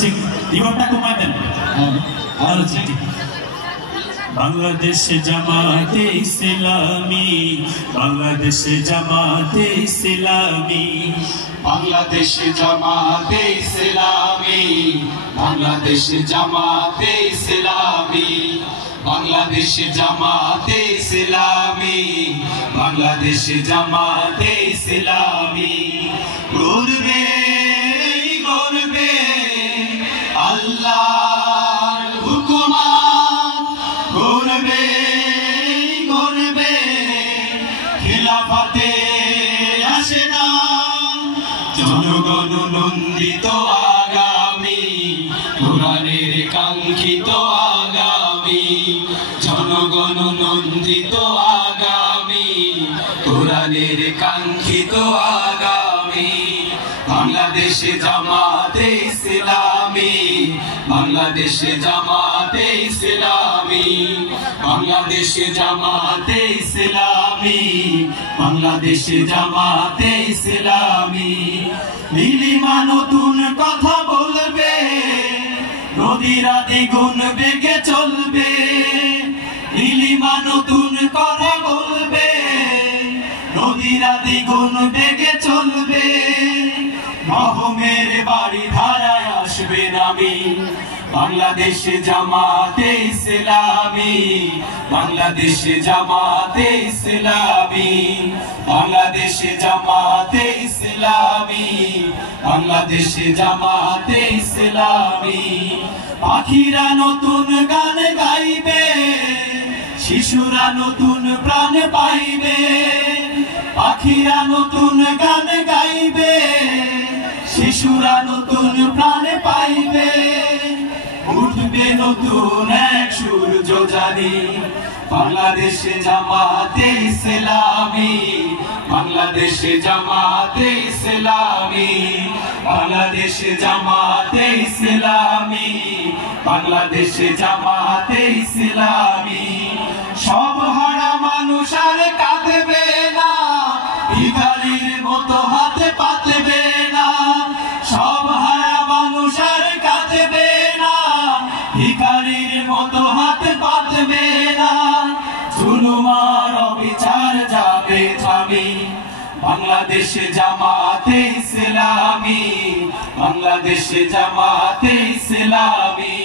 ঠিক রিভাবটা কমায় দেন। ঠিক বাংলাদেশ জামাতে ইসলামী, বাংলাদেশ জামাতে ইসলামী, বাংলাদেশ জামাতে ইসলামী, বাংলাদেশ জামাতে ইসলামী, বাংলাদেশ জামাতে ইসলামী, বাংলাদেশ জামাতে ইসলামী। গর্বে গর্বে আল্লাহর হুকুমাত, গর্বে গর্বে খিলাফতে আসে না। জনগণ নন্দিত আগামী, কোরআনের কাঙ্ক্ষিত আগামী, জনগণ নন্দিত আগামী, কোরআনের কাঙ্ক্ষিত আগামী। বাংলাদেশ জামাতে ইসলামী, বাংলাদেশ জামাতে ইসলামী, বাংলাদেশ জামাতে ইসলামী, বাংলাদেশ জামাতে ইসলামী। নীলিমা নতুন কথা বলবে, নদীরা দ্বিগুণ বেগে চলবে। নীলিমা নতুন কথা বলবে, নদীরা দ্বিগুণ বেগে চলবে। মহমের বাড়ি ধারায় আসবে নামি, বাংলাদেশ জামাতে ইসলামী, বাংলাদেশ জামাতে ইসলামী, বাংলাদেশ জামাতে ইসলামী, বাংলাদেশ জামাতে ইসলামী। পাখিরা নতুন গান গাইবে, শিশুরা নতুন প্রাণ পাইবে। পাখিরা নতুন গান গাইবে, শিশুরা নতুন প্রাণ পাইবে। উঠবে নতুন এক সূর্য জানি, বাংলাদেশ জামাতে ইসলামী, বাংলাদেশ জামাতে ইসলামী, বাংলাদেশ জামাতে ইসলামী, বাংলাদেশ জামাতে ইসলামী। সব হারা মানুষ আর কাঁদবে না, ভিখারির মতো হাতে পাতবে না। সব হারা মানুষ আর কাঁদবে না, ভিখারির মতো হাতে পাতবে না। জুলুমার অবিচার যাবে থামি, বাংলাদেশ জামাতে ইসলামী, বাংলাদেশ জামাতে ইসলামী,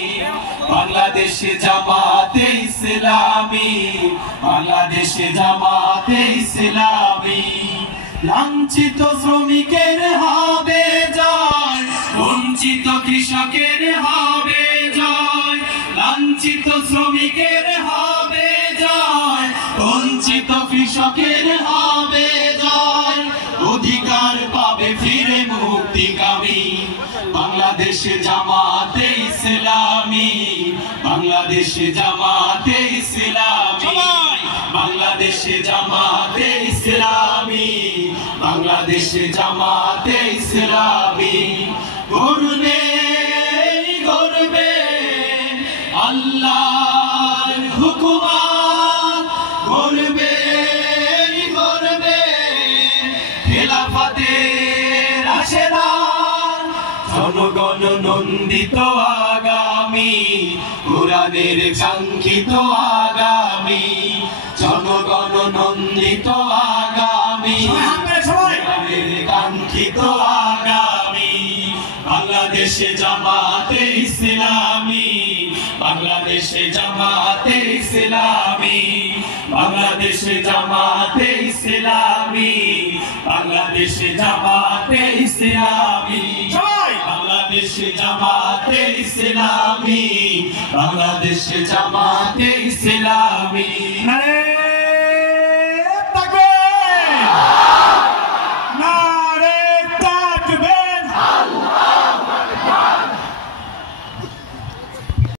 বাংলাদেশ জামাতে ইসলামী, বাংলাদেশ জামাতে ইসলামী। লাঞ্ছিত শ্রমিকের হবে জয়, বঞ্চিত কৃষকের হবে জয়। লাঞ্ছিত শ্রমিকের হবে জয়, বঞ্চিত কৃষকের হবে জয়। অধিকার পাবে ফিরে মুক্তিকামী, বাংলাদেশ জামাতে ইসলামী, বাংলাদেশ জামাতে ইসলামী, বাংলাদেশ জামাতে ইসলামী, বাংলাদেশ জামাতে ইসলামী। গর্বে গর্বে আল্লাহর হুকুমাত, গর্বে গর্বে খিলাফতের আশীর্বাদ। জনগণ নন্দিত আগামী, কোরআনের কাঙ্ক্ষিত আগামী, জনগণ নন্দিত আগামী, কোরআনের কাঙ্ক্ষিত আগামী। বাংলাদেশ জামাতে ইসলামী, বাংলাদেশ জামাতে ইসলামী, বাংলাদেশ জামাতে ইসলামী, বাংলাদেশ জামাতে ইসলামী, বাংলাদেশ জামাতে ইসলামী, বাংলাদেশ জামাতে ইসলামী।